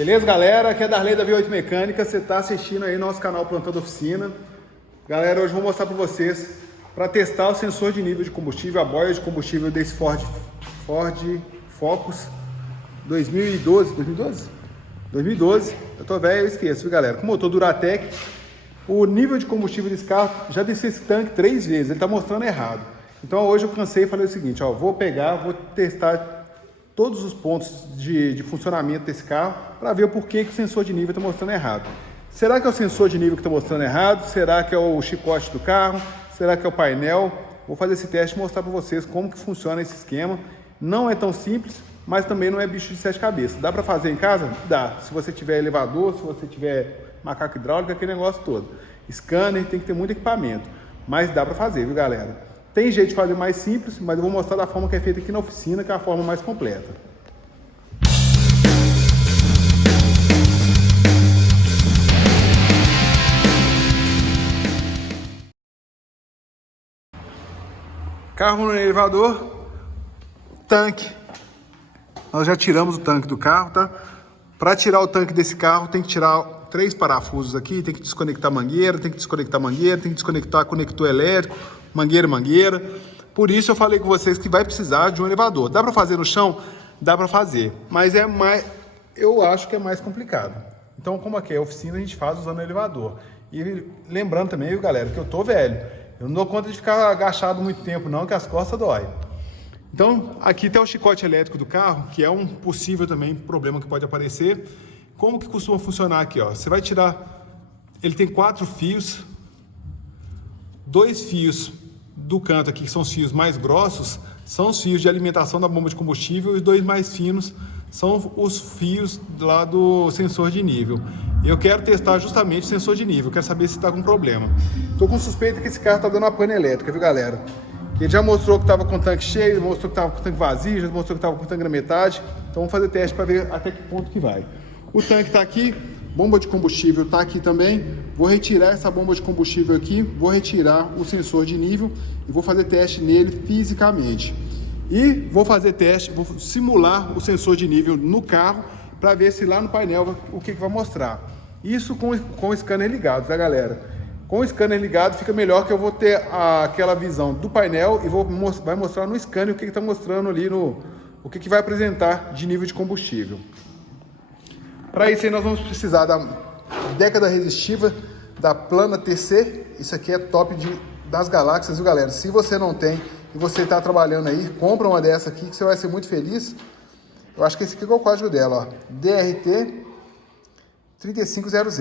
Beleza, galera? Aqui é Darley da V8 Mecânica. Você está assistindo aí nosso canal Plantão da Oficina. Galera, hoje eu vou mostrar para vocês para testar o sensor de nível de combustível, a boia de combustível desse Ford Focus 2012. 2012. Eu tô velho, eu esqueço, viu, galera? Com motor Duratec, o nível de combustível desse carro já desceu esse tanque 3 vezes. Ele tá mostrando errado. Então hoje eu cansei e falei o seguinte, ó, vou testar todos os pontos de funcionamento desse carro para ver o porquê que o sensor de nível está mostrando errado. Será que é o sensor de nível que está mostrando errado? Será que é o chicote do carro? Será que é o painel? Vou fazer esse teste e mostrar para vocês como que funciona esse esquema. Não é tão simples, mas também não é bicho de 7 cabeças. Dá para fazer em casa? Dá. Se você tiver elevador, se você tiver macaco hidráulico, aquele negócio todo. Scanner, tem que ter muito equipamento. Mas dá para fazer, viu, galera? Tem jeito de fazer mais simples, mas eu vou mostrar da forma que é feita aqui na oficina, que é a forma mais completa. Carro no elevador, tanque. Nós já tiramos o tanque do carro, tá? Para tirar o tanque desse carro, tem que tirar 3 parafusos aqui, tem que desconectar a mangueira, tem que desconectar conector elétrico, mangueira. Por isso eu falei com vocês que vai precisar de um elevador. Dá para fazer no chão? Dá para fazer, mas eu acho que é mais complicado. Então, como aqui é a oficina, a gente faz usando o elevador. E lembrando também, viu, galera, que eu tô velho. Eu não dou conta de ficar agachado muito tempo não, que as costas doem. Então, aqui tem o chicote elétrico do carro, que é um possível também problema que pode aparecer. Como que costuma funcionar aqui, ó? Você vai tirar, ele tem 4 fios, 2 fios do canto aqui, que são os fios mais grossos, são os fios de alimentação da bomba de combustível, e os 2 mais finos são os fios lá do sensor de nível. Eu quero testar justamente o sensor de nível, quero saber se está com problema. Estou com suspeita que esse carro está dando uma pane elétrica, viu, galera? Ele já mostrou que estava com o tanque cheio, mostrou que estava com o tanque vazio, já mostrou que estava com o tanque na metade. Então vamos fazer teste para ver até que ponto que vai. O tanque está aqui, bomba de combustível está aqui também. Vou retirar essa bomba de combustível aqui, vou retirar o sensor de nível e vou fazer teste nele fisicamente. E vou fazer teste, vou simular o sensor de nível no carro para ver se lá no painel o que vai mostrar. Isso com o scanner ligado, tá, galera? Com o scanner ligado fica melhor, que eu vou ter aquela visão do painel e vai mostrar no scanner o que está mostrando ali, o que vai apresentar de nível de combustível. Para isso aí nós vamos precisar da década resistiva da Plana TC. Isso aqui é top das galáxias, viu, galera? Se você não tem e você está trabalhando aí, compra uma dessa aqui que você vai ser muito feliz. Eu acho que esse aqui é o código dela, ó, DRT 3500.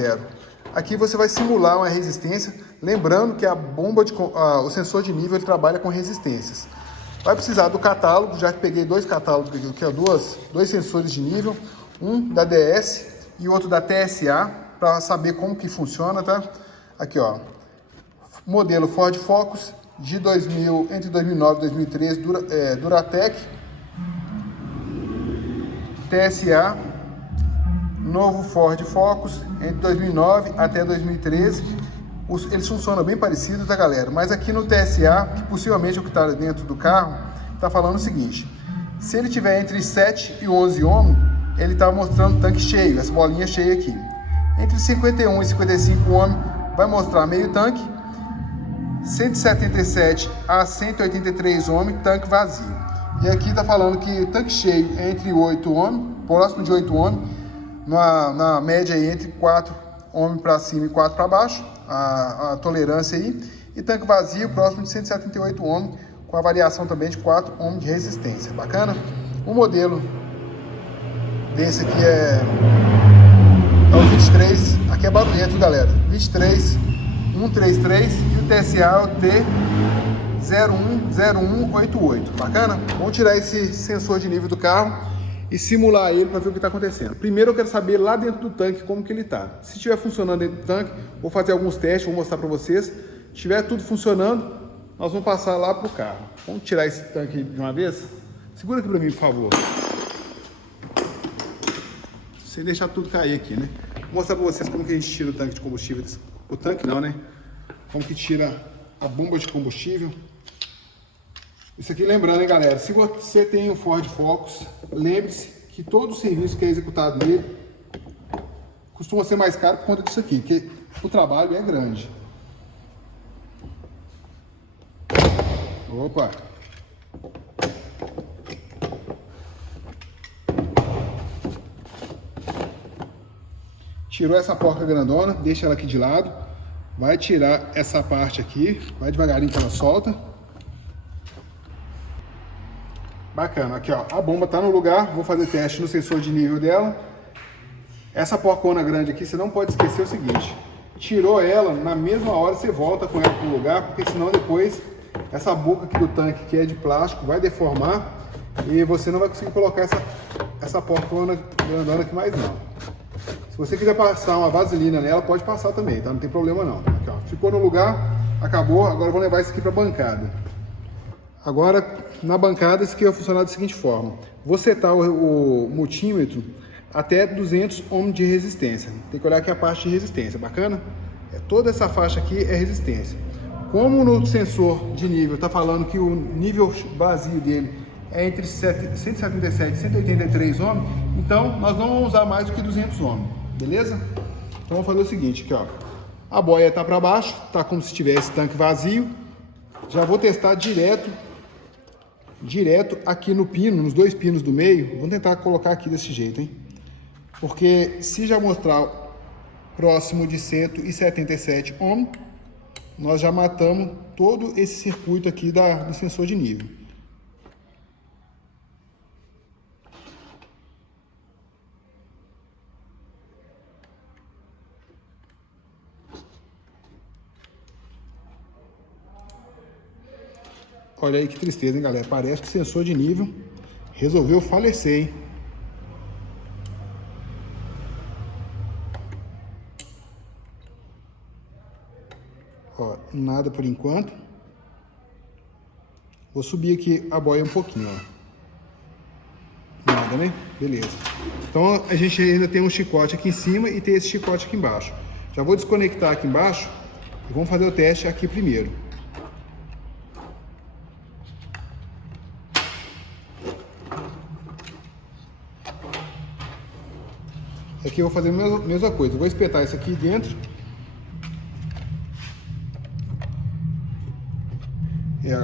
Aqui você vai simular uma resistência, lembrando que o sensor de nível ele trabalha com resistências. Vai precisar do catálogo, já peguei 2 catálogos aqui, ó, dois sensores de nível, um da DS e outro da TSA, para saber como que funciona, tá? Aqui, ó, modelo Ford Focus de entre 2009 e 2013, Duratec, TSA, novo Ford Focus, entre 2009 até 2013. Eles funcionam bem parecidos, tá, galera? Mas aqui no TSA, que possivelmente é o que está dentro do carro, tá falando o seguinte: se ele tiver entre 7 e 11 ohms, ele está mostrando tanque cheio, essa bolinha cheia aqui. Entre 51 e 55 ohms, vai mostrar meio tanque. 177 a 183 ohms, tanque vazio. E aqui está falando que o tanque cheio é entre 8 ohms, próximo de 8 ohms, na média aí entre 4 ohms para cima e 4 para baixo, a tolerância aí. E tanque vazio próximo de 178 ohms, com a variação também de 4 ohms de resistência. Bacana? O modelo desse aqui é o 23, aqui é barulhento, galera, 23133, e o TSA é o T010188, bacana? Vamos tirar esse sensor de nível do carro e simular ele para ver o que está acontecendo. Primeiro eu quero saber lá dentro do tanque como que ele está. Se estiver funcionando dentro do tanque, vou fazer alguns testes, vou mostrar para vocês. Se estiver tudo funcionando, nós vamos passar lá para o carro. Vamos tirar esse tanque de uma vez? Segura aqui para mim, por favor. Sem deixar tudo cair aqui, né? Vou mostrar para vocês como que a gente tira o tanque de combustível. O tanque não, né? Como que tira a bomba de combustível. Isso aqui lembrando, hein, galera, se você tem um Ford Focus, lembre-se que todo o serviço que é executado nele costuma ser mais caro por conta disso aqui, porque o trabalho é grande. Opa! Tirou essa porca grandona, deixa ela aqui de lado. Vai tirar essa parte aqui, vai devagarinho que ela solta. Bacana, aqui ó, a bomba tá no lugar, vou fazer teste no sensor de nível dela. Essa porcona grande aqui, você não pode esquecer o seguinte, tirou ela, na mesma hora você volta com ela pro lugar, porque senão depois essa boca aqui do tanque, que é de plástico, vai deformar e você não vai conseguir colocar essa porcona grandona aqui mais não. Se você quiser passar uma vaselina nela, pode passar também, tá? Não tem problema não. Aqui, ó, ficou no lugar, acabou, agora eu vou levar isso aqui para a bancada. Agora, na bancada, isso aqui vai funcionar da seguinte forma. Vou setar o multímetro até 200 ohms de resistência. Tem que olhar aqui a parte de resistência, bacana? Toda essa faixa aqui é resistência. Como no sensor de nível está falando que o nível vazio dele é entre 177 e 183 ohms, então nós não vamos usar mais do que 200 ohms, beleza? Então vamos fazer o seguinte aqui, ó. A boia está para baixo, tá como se tivesse tanque vazio. Já vou testar direto aqui no pino, nos dois pinos do meio. Vou tentar colocar aqui desse jeito, hein? Porque se já mostrar próximo de 177 ohms, nós já matamos todo esse circuito aqui do sensor de nível. Olha aí que tristeza, hein, galera? Parece que o sensor de nível resolveu falecer, hein? Ó, nada por enquanto. Vou subir aqui a boia um pouquinho, ó. Nada, né? Beleza. Então a gente ainda tem um chicote aqui em cima e tem esse chicote aqui embaixo. Já vou desconectar aqui embaixo e vamos fazer o teste aqui primeiro. Aqui eu vou fazer a mesma coisa. Vou espetar isso aqui dentro.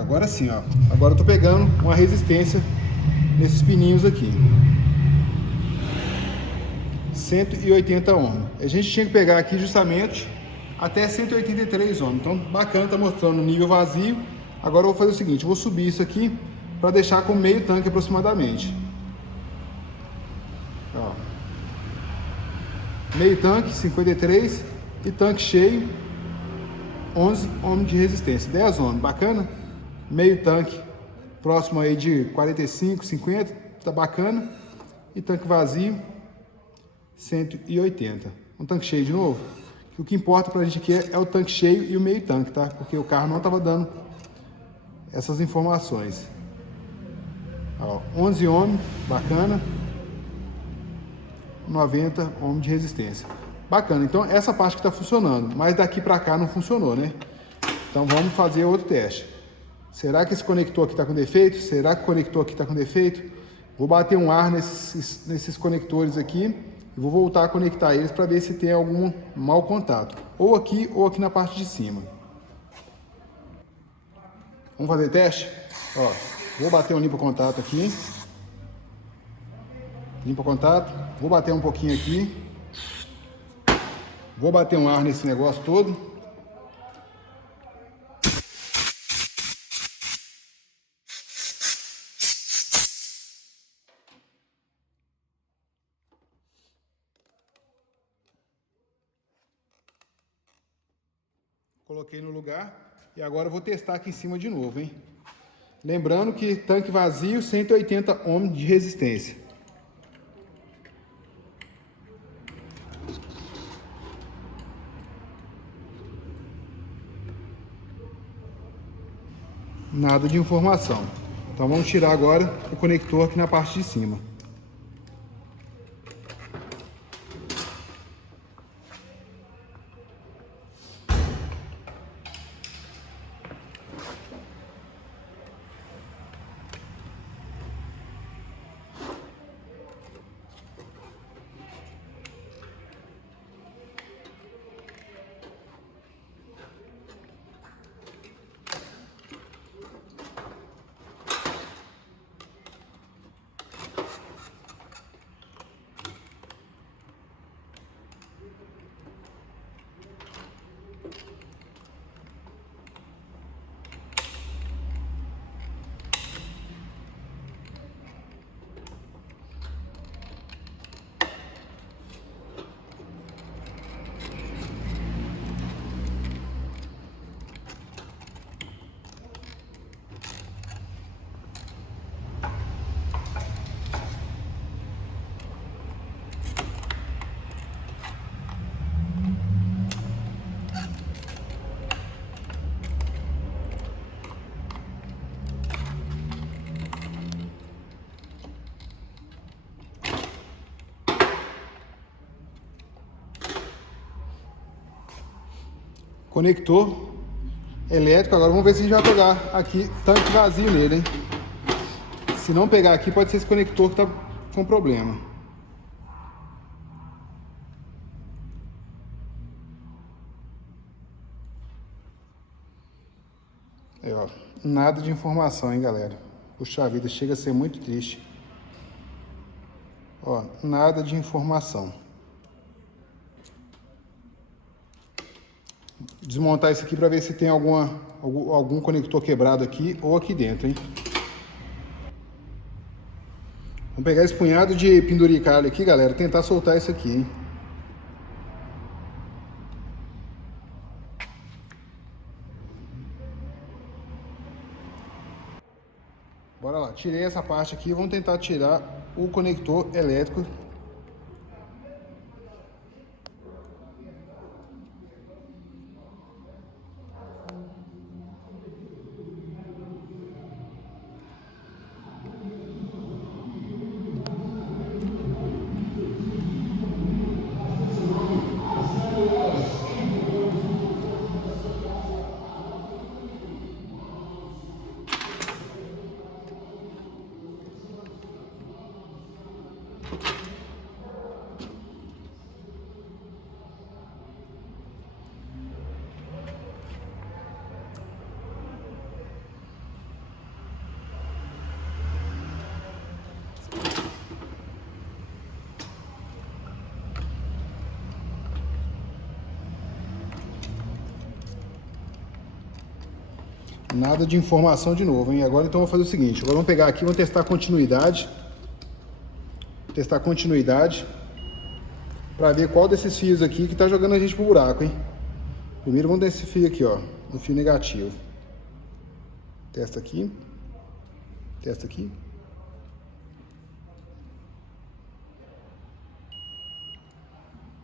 Agora sim, ó. Agora eu tô pegando uma resistência nesses pininhos aqui. 180 ohms. A gente tinha que pegar aqui justamente até 183 ohms. Então, bacana, tá mostrando o nível vazio. Agora eu vou fazer o seguinte, eu vou subir isso aqui para deixar com meio tanque aproximadamente. Ó. Meio tanque, 53, e tanque cheio, 11 ohms de resistência, 10 ohms, bacana? Meio tanque, próximo aí de 45, 50, tá bacana. E tanque vazio, 180. Um tanque cheio de novo. O que importa pra gente aqui é o tanque cheio e o meio tanque, tá? Porque o carro não tava dando essas informações. Ó, 11 ohms, bacana. 90 ohms de resistência. Bacana, então essa parte que está funcionando, mas daqui para cá não funcionou, né? Então vamos fazer outro teste. Será que esse conector aqui está com defeito? Será que o conector aqui está com defeito? Vou bater um ar nesses conectores aqui e vou voltar a conectar eles para ver se tem algum mau contato. Ou aqui na parte de cima. Vamos fazer teste? Ó, vou bater um limpa contato aqui. Limpa contato. Vou bater um pouquinho aqui. Vou bater um ar nesse negócio todo. Coloquei no lugar e agora eu vou testar aqui em cima de novo, hein? Lembrando que tanque vazio, 180 ohms de resistência. Nada de informação. Então vamos tirar agora o conector aqui na parte de cima. conector elétrico. Agora vamos ver se a gente vai pegar aqui tanque vazio nele, hein? Se não pegar aqui, pode ser esse conector que tá com problema. Aí, ó, nada de informação, hein, galera? Puxa vida, chega a ser muito triste. Ó, nada de informação. Desmontar isso aqui para ver se tem algum conector quebrado aqui ou aqui dentro, hein? Vamos pegar esse punhado de penduricalho aqui, galera, tentar soltar isso aqui, hein? Bora lá, tirei essa parte aqui, vamos tentar tirar o conector elétrico. Nada de informação de novo, hein? Agora então eu vou fazer o seguinte, agora vamos pegar aqui, vamos testar a continuidade. Testar a continuidade para ver qual desses fios aqui que tá jogando a gente pro buraco, hein? Primeiro vamos nesse fio aqui, ó, no fio negativo. Testa aqui. Testa aqui.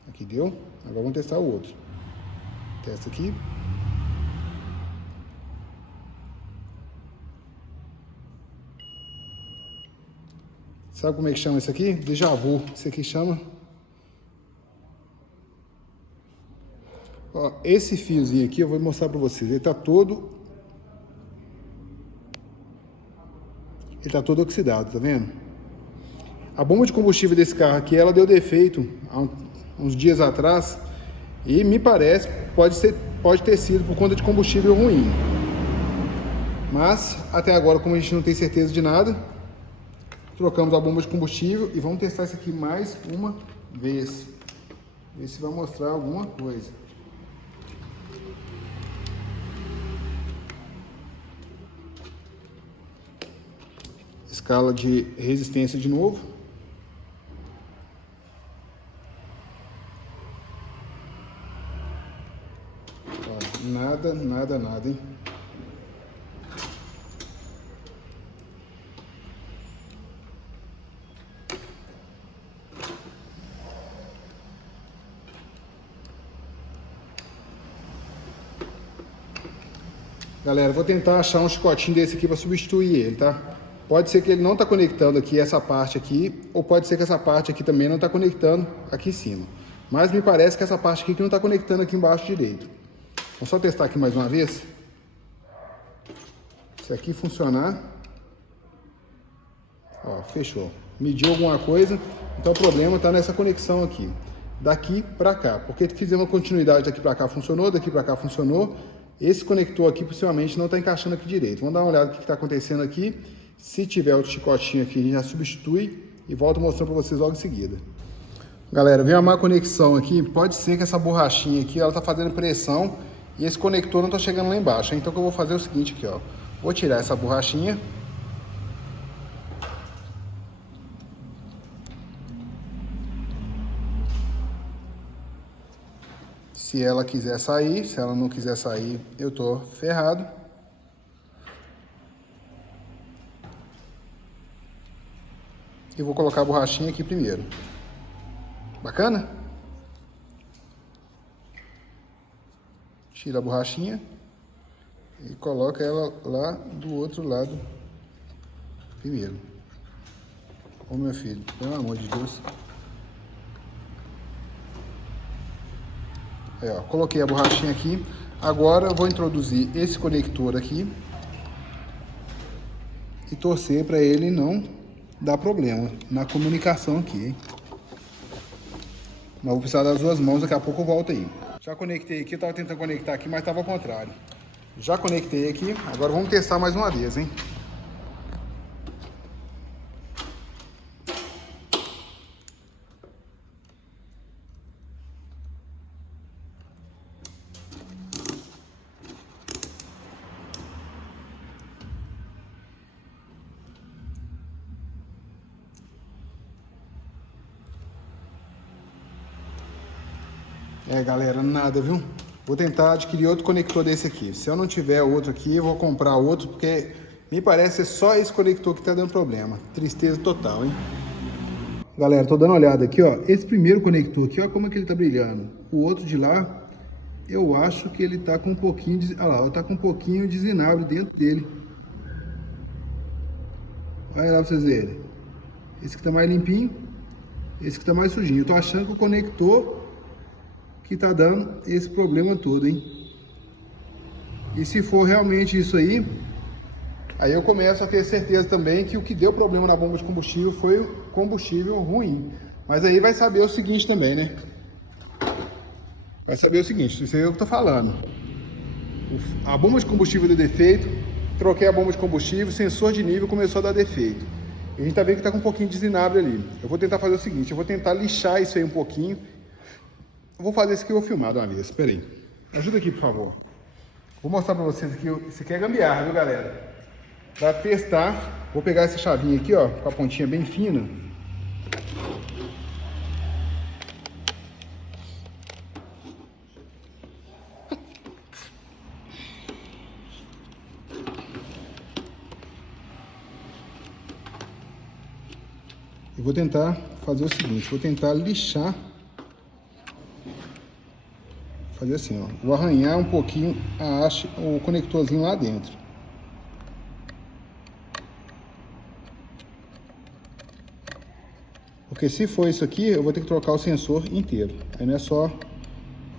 Aqui deu. Agora vamos testar o outro. Testa aqui. Sabe como é que chama isso aqui? Déjà vu. Isso aqui chama... Ó, esse fiozinho aqui eu vou mostrar pra vocês. Ele tá todo oxidado, tá vendo? A bomba de combustível desse carro aqui, ela deu defeito há uns dias atrás. E me parece, pode ter sido por conta de combustível ruim. Mas, até agora, como a gente não tem certeza de nada, trocamos a bomba de combustível e vamos testar isso aqui mais uma vez. Ver se vai mostrar alguma coisa. Escala de resistência de novo. Ó, nada, nada, nada, hein? Galera, vou tentar achar um chicotinho desse aqui para substituir ele, tá? Pode ser que ele não tá conectando aqui essa parte aqui, ou pode ser que essa parte aqui também não tá conectando aqui em cima. Mas me parece que essa parte aqui que não tá conectando aqui embaixo direito. Vamos só testar aqui mais uma vez. Se aqui funcionar. Ó, fechou. Mediu alguma coisa, então o problema tá nessa conexão aqui. Daqui para cá, porque fizemos uma continuidade daqui para cá funcionou, daqui para cá funcionou. Esse conector aqui possivelmente não está encaixando aqui direito. Vamos dar uma olhada no que está acontecendo aqui. Se tiver o chicotinho aqui, a gente já substitui e volto mostrando para vocês logo em seguida. Galera, veio uma má conexão aqui. Pode ser que essa borrachinha aqui, ela está fazendo pressão e esse conector não está chegando lá embaixo. Então o que eu vou fazer é o seguinte aqui, ó. Vou tirar essa borrachinha. Se ela quiser sair, se ela não quiser sair, eu tô ferrado. E vou colocar a borrachinha aqui primeiro. Bacana? Tira a borrachinha e coloca ela lá do outro lado primeiro. Ô meu filho, pelo amor de Deus. Aí, ó, coloquei a borrachinha aqui. Agora eu vou introduzir esse conector aqui e torcer para ele não dar problema na comunicação aqui, hein? Mas vou precisar das duas mãos, daqui a pouco eu volto aí. Já conectei aqui, eu tava tentando conectar aqui, mas estava ao contrário. Já conectei aqui, agora vamos testar mais uma vez, hein? É, galera, nada, viu? Vou tentar adquirir outro conector desse aqui. Se eu não tiver outro aqui, eu vou comprar outro, porque me parece ser só esse conector que tá dando problema. Tristeza total, hein? Galera, tô dando uma olhada aqui, ó. Esse primeiro conector aqui, ó, como é que ele tá brilhando. O outro de lá, eu acho que ele tá com um pouquinho de... Olha lá, tá com um pouquinho de zinabre dentro dele. Olha lá pra vocês verem. Esse que tá mais limpinho, esse que tá mais sujinho. Eu tô achando que o conector que tá dando esse problema todo, hein? E se for realmente isso aí, aí eu começo a ter certeza também que o que deu problema na bomba de combustível foi o combustível ruim. Mas aí vai saber o seguinte também, né? Vai saber o seguinte, isso aí é o que eu tô falando. A bomba de combustível deu defeito, troquei a bomba de combustível, o sensor de nível começou a dar defeito. E a gente tá vendo que tá com um pouquinho de zinabre ali. Eu vou tentar fazer o seguinte, eu vou tentar lixar isso aí um pouquinho. Eu vou fazer isso aqui, eu vou filmar de uma vez, espera aí. Ajuda aqui, por favor. Vou mostrar pra vocês aqui, isso aqui é gambiarra, viu, galera? Pra testar, vou pegar essa chavinha aqui, ó, com a pontinha bem fina. E vou tentar fazer o seguinte, vou tentar lixar. Fazer assim, ó. Vou arranhar um pouquinho a haste, o conectorzinho lá dentro. Porque se for isso aqui, eu vou ter que trocar o sensor inteiro. Aí não é só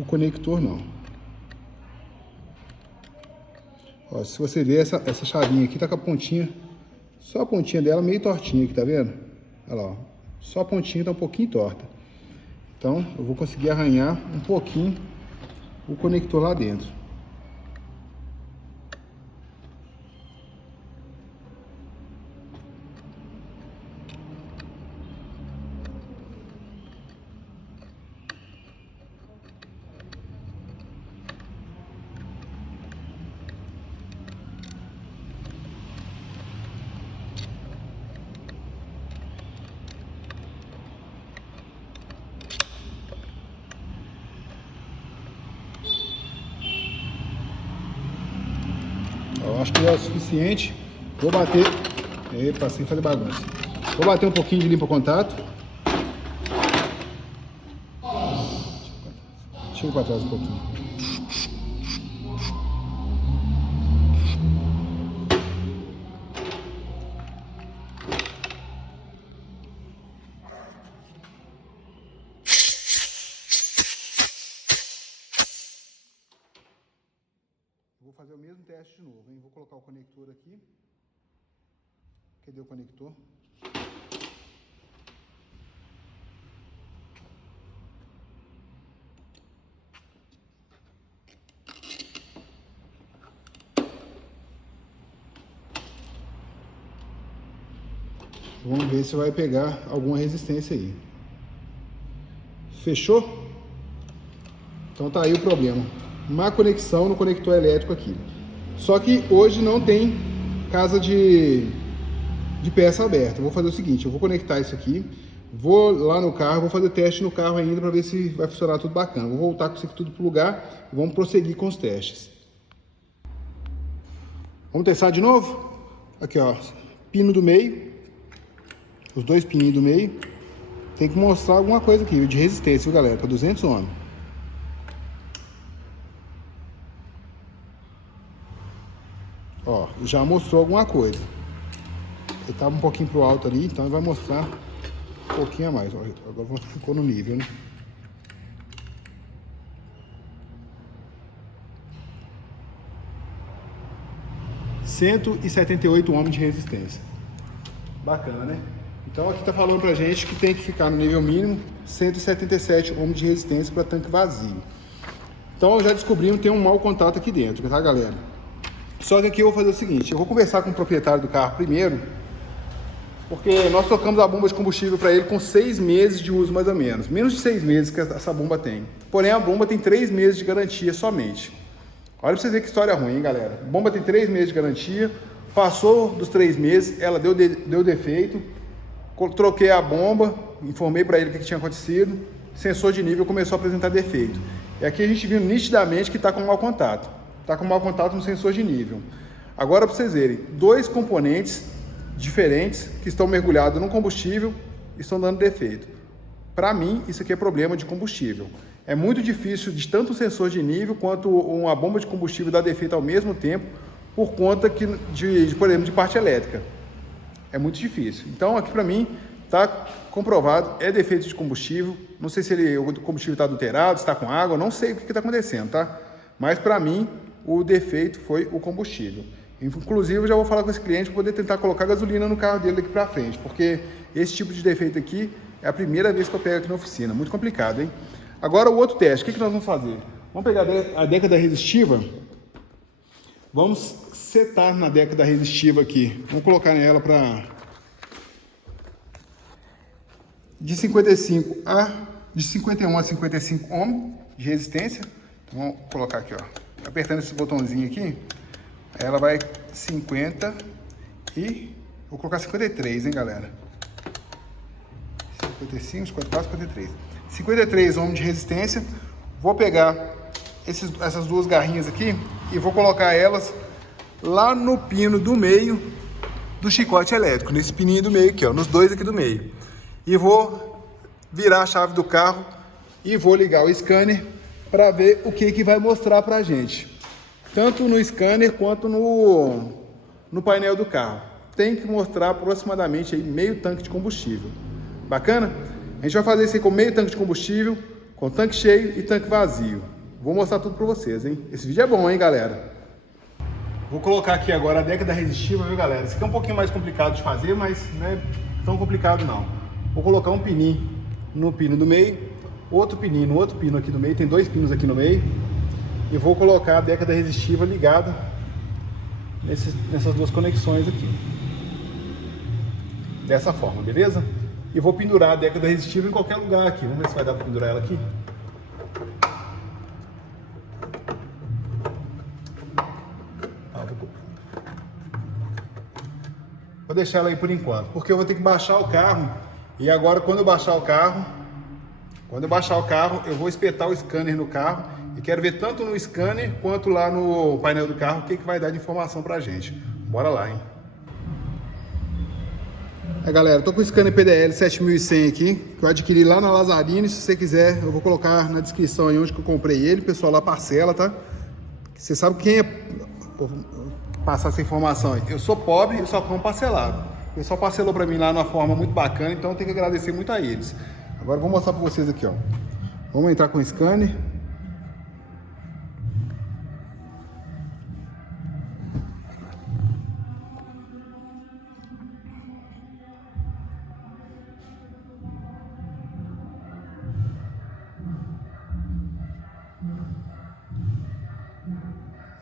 o conector, não. Ó, se você ver, essa chavinha aqui tá com a pontinha, só a pontinha dela meio tortinha aqui, tá vendo? Olha lá, ó. Só a pontinha tá um pouquinho torta. Então, eu vou conseguir arranhar um pouquinho o conector lá dentro. Eu acho que é o suficiente. Vou bater. Epa, sem fazer bagunça. Vou bater um pouquinho de limpa-contato. Chega para trás um pouquinho. Vou fazer o mesmo teste de novo, hein? Vou colocar o conector aqui. Cadê o conector? Vamos ver se vai pegar alguma resistência aí. Fechou? Então tá aí o problema. Má conexão no conector elétrico aqui. Só que hoje não tem casa de peça aberta. Eu vou fazer o seguinte, eu vou conectar isso aqui, vou lá no carro, vou fazer teste no carro ainda para ver se vai funcionar tudo bacana. Vou voltar com isso aqui tudo pro lugar e vamos prosseguir com os testes. Vamos testar de novo? Aqui, ó, pino do meio, os dois pininhos do meio. Tem que mostrar alguma coisa aqui de resistência, viu, galera? Para 200 ohms. Ó, já mostrou alguma coisa. Ele tava um pouquinho pro alto ali, então vai mostrar um pouquinho a mais. Ó, agora ficou no nível, né? 178 ohms de resistência. Bacana, né? Então aqui tá falando pra gente que tem que ficar no nível mínimo 177 ohms de resistência para tanque vazio. Então já descobrimos que tem um mau contato aqui dentro, tá, galera? Só que aqui eu vou fazer o seguinte, eu vou conversar com o proprietário do carro primeiro, porque nós trocamos a bomba de combustível para ele com 6 meses de uso mais ou menos. Menos de 6 meses que essa bomba tem. Porém a bomba tem 3 meses de garantia somente. Olha pra vocês verem que história ruim, hein, galera? A bomba tem 3 meses de garantia, passou dos 3 meses, ela deu defeito, troquei a bomba, informei para ele o que tinha acontecido, sensor de nível começou a apresentar defeito. E aqui a gente viu nitidamente que está com mau contato. Está com mau contato no sensor de nível. Agora, para vocês verem, 2 componentes diferentes que estão mergulhados no combustível estão dando defeito. Para mim, isso aqui é problema de combustível. É muito difícil de tanto o sensor de nível quanto uma bomba de combustível dar defeito ao mesmo tempo por conta por exemplo, de parte elétrica. É muito difícil. Então, aqui para mim, está comprovado, é defeito de combustível. Não sei se o combustível está adulterado, está com água, não sei o que está acontecendo, tá? Mas para mim, o defeito foi o combustível. Inclusive, eu já vou falar com esse cliente para poder tentar colocar gasolina no carro dele daqui para frente, porque esse tipo de defeito aqui é a primeira vez que eu pego aqui na oficina. Muito complicado, hein? Agora, o outro teste, o que nós vamos fazer? Vamos pegar a década resistiva, vamos setar na década resistiva aqui. Vamos colocar nela para de 51 a 55 ohms de resistência. Então, vamos colocar aqui, ó, apertando esse botãozinho aqui, aí ela vai 50 e vou colocar 53, hein, galera? 55, 54, 53. 53 ohms de resistência. Vou pegar essas duas garrinhas aqui e vou colocar elas lá no pino do meio do chicote elétrico, nesse pininho do meio aqui, ó, nos dois aqui do meio. E vou virar a chave do carro e vou ligar o scanner para ver o que vai mostrar pra gente. Tanto no scanner quanto no painel do carro. Tem que mostrar aproximadamente aí meio tanque de combustível. Bacana? A gente vai fazer isso aí com meio tanque de combustível, com tanque cheio e tanque vazio. Vou mostrar tudo para vocês, hein? Esse vídeo é bom, hein, galera? Vou colocar aqui agora a década resistiva, viu, galera? Isso aqui é um pouquinho mais complicado de fazer, mas não é tão complicado, não. Vou colocar um pininho no pino do meio, outro pininho no outro pino aqui do meio, tem 2 pinos aqui no meio. E vou colocar a década resistiva ligada nessas duas conexões aqui. Dessa forma, beleza? E vou pendurar a década resistiva em qualquer lugar aqui. Vamos ver se vai dar para pendurar ela aqui. Vou deixar ela aí por enquanto, porque eu vou ter que baixar o carro. E agora, quando eu baixar o carro, eu vou espetar o scanner no carro. E quero ver tanto no scanner quanto lá no painel do carro o que vai dar de informação pra gente. Bora lá, hein? Galera, tô com o scanner PDL 7100 aqui, que eu adquiri lá na Lazarine. Se você quiser, eu vou colocar na descrição aí onde que eu comprei ele. O pessoal lá parcela, tá? Você sabe quem é... Vou passar essa informação aí. Eu sou pobre e só compro parcelado. O pessoal parcelou pra mim lá de uma forma muito bacana, então eu tenho que agradecer muito a eles. Agora eu vou mostrar pra vocês aqui, ó. Vamos entrar com o scanner.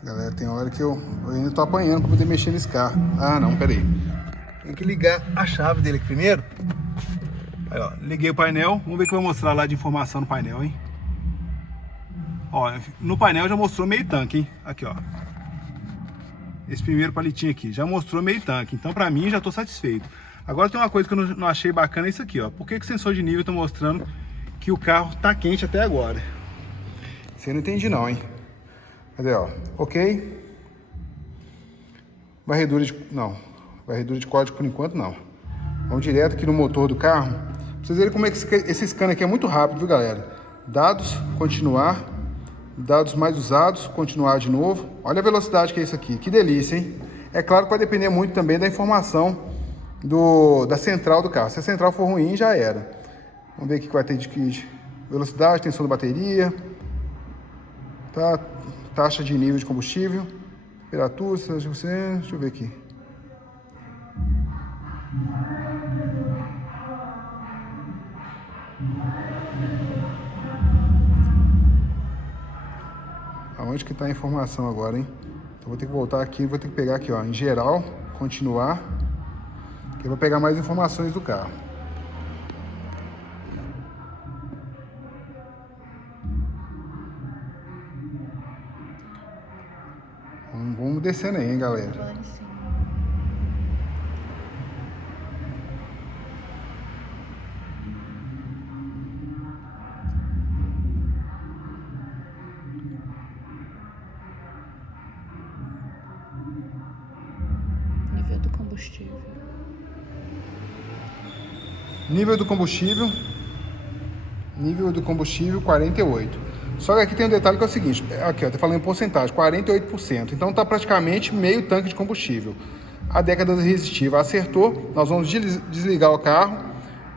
Galera, tem hora que eu ainda tô apanhando para poder mexer nesse carro. Ah, não, peraí. Tem que ligar a chave dele aqui primeiro. Aí, ó, liguei o painel. Vamos ver o que vai mostrar lá de informação no painel, hein? Ó, no painel já mostrou meio tanque, hein? Aqui, ó. Esse primeiro palitinho aqui já mostrou meio tanque. Então, pra mim, já tô satisfeito. Agora tem uma coisa que eu não achei bacana, é isso aqui, ó. Por que o sensor de nível tá mostrando que o carro tá quente até agora? Isso eu não entendi não, hein? Cadê, ó? Ok. Varredura de código por enquanto não. Vamos direto aqui no motor do carro. Pra vocês verem como é que esse scanner aqui é muito rápido, viu, galera? Dados, continuar. Dados mais usados, continuar de novo. Olha a velocidade que é isso aqui. Que delícia, hein? É claro que vai depender muito também da informação da central do carro. Se a central for ruim, já era. Vamos ver o que vai ter de velocidade, tensão da bateria. Tá? Taxa de nível de combustível. Temperatura, deixa eu ver aqui. Aonde que tá a informação agora, hein? Então vou ter que voltar aqui, vou ter que pegar aqui, ó, em geral, continuar, que eu vou pegar mais informações do carro. Vamos descendo aí, hein, galera. Nível do combustível. Nível do combustível. Nível do combustível 48. Só que aqui tem um detalhe que é o seguinte, aqui ó, tá falando em porcentagem, 48%. Então tá praticamente meio tanque de combustível. A década resistiva acertou, nós vamos desligar o carro.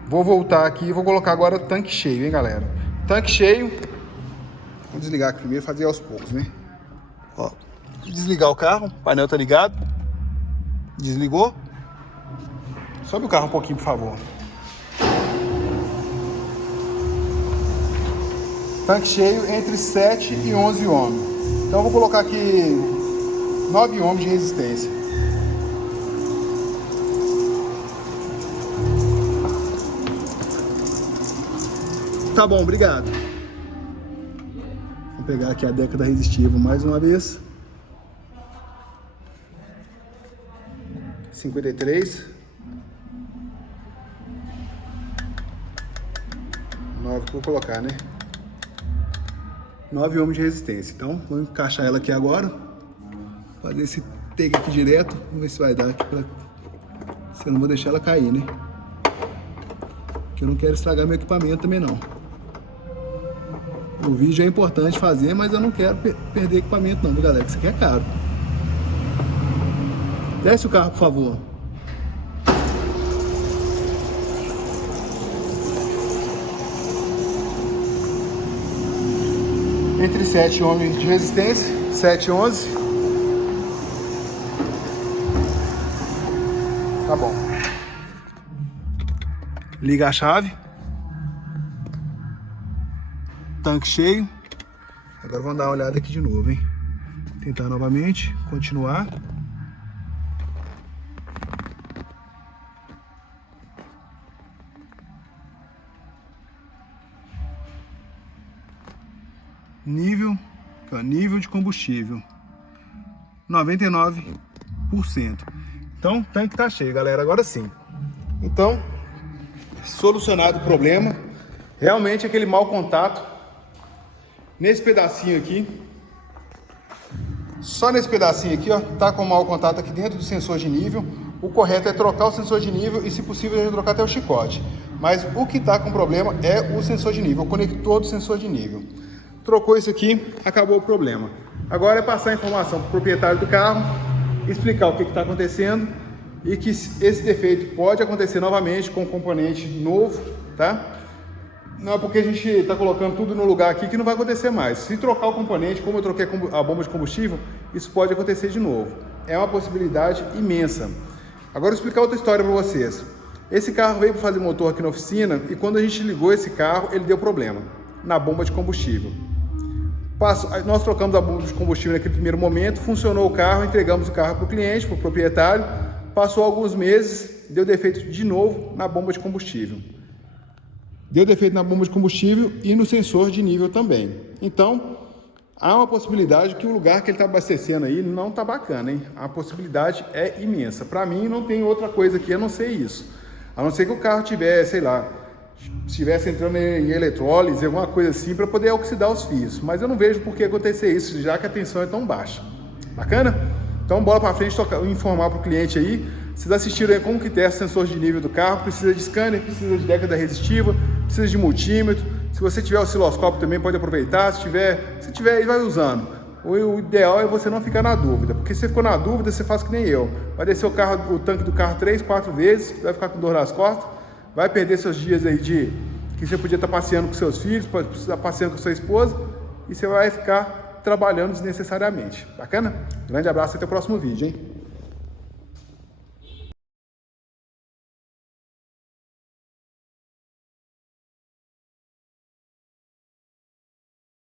Vou voltar aqui e vou colocar agora tanque cheio, hein, galera? Tanque cheio. Vou desligar aqui primeiro, fazer aos poucos, né? Ó, desligar o carro, o painel tá ligado. Desligou. Sobe o carro um pouquinho, por favor. Tanque cheio entre 7 e 11 ohms. Então eu vou colocar aqui 9 ohms de resistência. Tá bom, obrigado. Vou pegar aqui a década resistiva mais uma vez. 53. 9 que eu vou colocar, né? 9 ohms de resistência. Então, vou encaixar ela aqui agora. Fazer esse take aqui direto. Vamos ver se vai dar aqui pra... Se eu não vou deixar ela cair, né? Porque eu não quero estragar meu equipamento também, não. O vídeo é importante fazer, mas eu não quero perder equipamento não, viu, galera? Isso aqui é caro. Desce o carro, por favor. Entre 7 ohms de resistência, 7 e 11. Tá bom. Liga a chave. Tanque cheio. Agora vamos dar uma olhada aqui de novo, hein? Tentar novamente, continuar. Nível de combustível 99%. Então o tanque tá cheio, galera. Agora sim. Então, solucionado o problema. Realmente aquele mau contato nesse pedacinho aqui. Só nesse pedacinho aqui, ó, tá com mau contato aqui dentro do sensor de nível. O correto é trocar o sensor de nível e, se possível, trocar até o chicote. Mas o que tá com problema é o sensor de nível, o conector do sensor de nível. Trocou isso aqui, acabou o problema. Agora é passar a informação para o proprietário do carro, explicar o que está acontecendo e que esse defeito pode acontecer novamente com um componente novo, tá? Não é porque a gente está colocando tudo no lugar aqui que não vai acontecer mais. Se trocar o componente, como eu troquei a bomba de combustível, isso pode acontecer de novo. É uma possibilidade imensa. Agora eu vou explicar outra história para vocês. Esse carro veio para fazer motor aqui na oficina e quando a gente ligou esse carro, ele deu problema na bomba de combustível. Nós trocamos a bomba de combustível naquele primeiro momento, funcionou o carro, entregamos o carro para o cliente, para o proprietário, passou alguns meses, deu defeito de novo na bomba de combustível. Deu defeito na bomba de combustível e no sensor de nível também. Então, há uma possibilidade que o lugar que ele está abastecendo aí não está bacana, hein? A possibilidade é imensa. Para mim, não tem outra coisa aqui a não ser isso. A não ser que o carro tiver, sei lá, estivesse entrando em eletrólise, alguma coisa assim, para poder oxidar os fios. Mas eu não vejo por que acontecer isso, já que a tensão é tão baixa. Bacana? Então, bola para frente, informar para o cliente aí. Vocês assistiram aí como que testa sensor de nível do carro. Precisa de scanner, precisa de década resistiva, precisa de multímetro. Se você tiver osciloscópio também, pode aproveitar. Se tiver aí, vai usando. O ideal é você não ficar na dúvida, porque se você ficou na dúvida, você faz que nem eu. Vai descer o tanque do carro 3, 4 vezes, vai ficar com dor nas costas, vai perder seus dias aí que você podia estar passeando com seus filhos, pode estar passeando com sua esposa, e você vai ficar trabalhando desnecessariamente. Bacana? Grande abraço e até o próximo vídeo, hein?